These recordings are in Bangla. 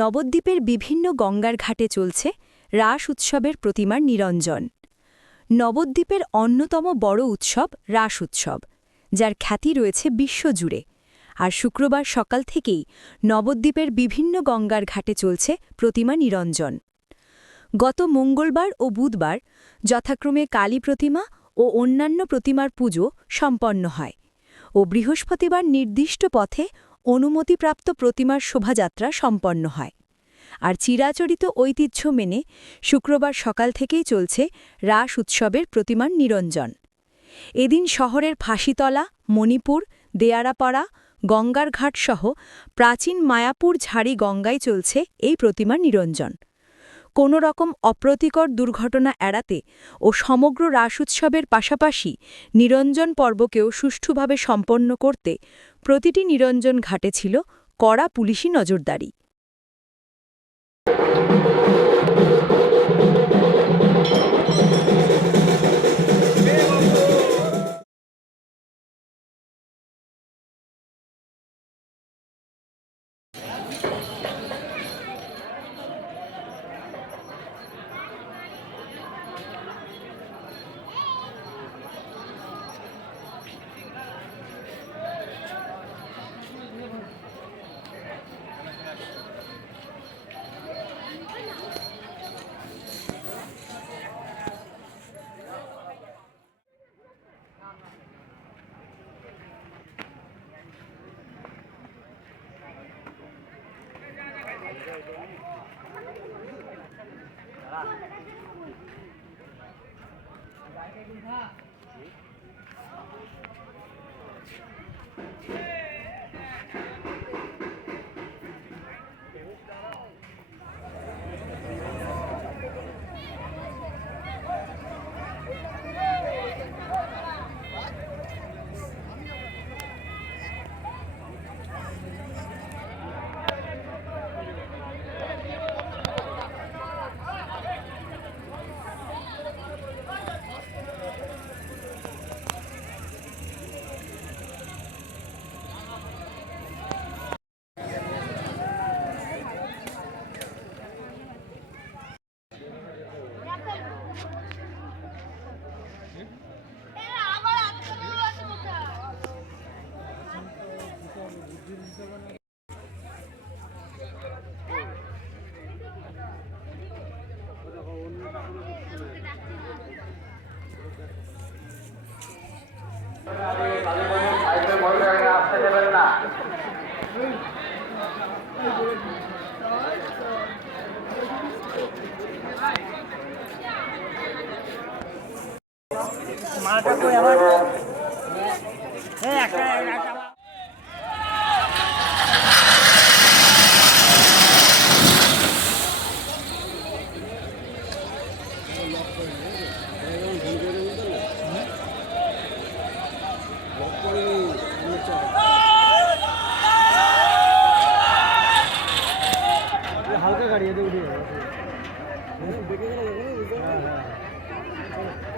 নবদ্বীপের বিভিন্ন গঙ্গার ঘাটে চলছে রাস উৎসবের প্রতিমার নিরঞ্জন। নবদ্বীপের অন্যতম বড় উৎসব রাস উৎসব, যার খ্যাতি রয়েছে বিশ্বজুড়ে। আর শুক্রবার সকাল থেকেই নবদ্বীপের বিভিন্ন গঙ্গার ঘাটে চলছে প্রতিমা নিরঞ্জন। গত মঙ্গলবার ও বুধবার যথাক্রমে কালী প্রতিমা ও অন্যান্য প্রতিমার পুজো সম্পন্ন হয় ও বৃহস্পতিবার নির্দিষ্ট পথে অনুমতিপ্রাপ্ত প্রতিমার শোভাযাত্রা সম্পন্ন হয়। আর চিরাচরিত ঐতিহ্য মেনে শুক্রবার সকাল থেকেই চলছে রাস উৎসবের প্রতিমার নিরঞ্জন। এদিন শহরের ফাঁসিতলা, মণিপুর, দেয়ারাপাড়া গঙ্গার ঘাট সহ প্রাচীন মায়াপুর ঝাড়ি গঙ্গায় চলছে এই প্রতিমার নিরঞ্জন। কোনো রকম অপ্রতিকর দুর্ঘটনা এড়াতে ও সমগ্র রাস উৎসবের পাশাপাশি নিরঞ্জন পর্বকেও সুষ্ঠুভাবে সম্পন্ন করতে প্রতিটি নিরঞ্জন ঘাটে ছিল কড়া পুলিশি নজরদারি। 嗯好的好的好的好的好的好的好的好的好的 মালটা কই আবার? এই একটা।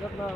rất là